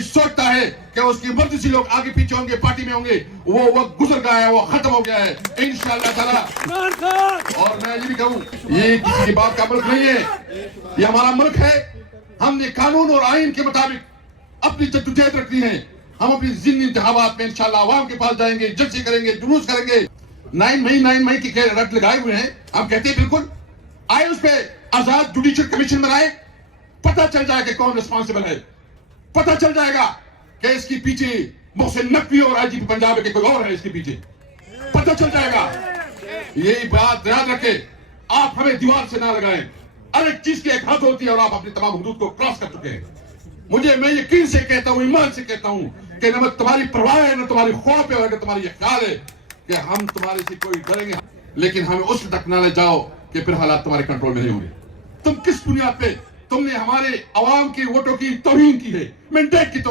سوچتا ہے کہ اس کی مرضی سے لوگ آگے پیچھے ہوں گے، پارٹی میں ہوں گے، وہ وقت گزر گیا ہے، وہ ختم ہو گیا ہے انشاءاللہ تعالی۔ اور میں یہ بھی کہوں، یہ کسی کی بات کا ملک نہیں ہے، یہ ہمارا ملک ہے۔ ہم نے قانون اور آئین کے مطابق اپنی جدوجہد رکھنی ہے۔ ہم اپنی ضمنی انتخابات میں انشاءاللہ عوام کے پاس جائیں گے، جلسے کریں گے، جلوس کریں گے۔ 9 مئی کی رٹ لگائے ہوئے ہیں، ہم کہتے ہیں بالکل آئے اس پہ آزاد جوڈیشل کمیشن بنائے، پتہ چل جائے کہ کون رسپانسبل ہے، پتہ چل جائے گا کہ اس کی پیچھے محسن نقوی اور آئی جی پی پنجاب کے کوئی اور ہے، اس کے پیچھے پتہ چل جائے گا۔ یہی بات یاد رکھے، آپ ہمیں دیوار سے نہ لگائیں۔ ہر ایک چیز کی ایک حد ہوتی ہے اور آپ اپنی تمام حدود کو کراس کر چکے ہیں۔ میں یقین سے کہتا ہوں، ایمان سے کہتا ہوں کہ نہ تمہاری پرواہ ہے، نہ تمہاری خوف ہے، اور نہ تمہاری یہ خیال ہے کہ ہم تمہارے سے کوئی ڈریں گے، لیکن ہمیں اس تک نہ لے جاؤ کہ پھر حالات تمہارے کنٹرول میں نہیں ہوں گے۔ تم کس بنیاد پہ تم نے ہمارے عوام کی ووٹوں کی توہین کی ہے، مینڈیٹ کی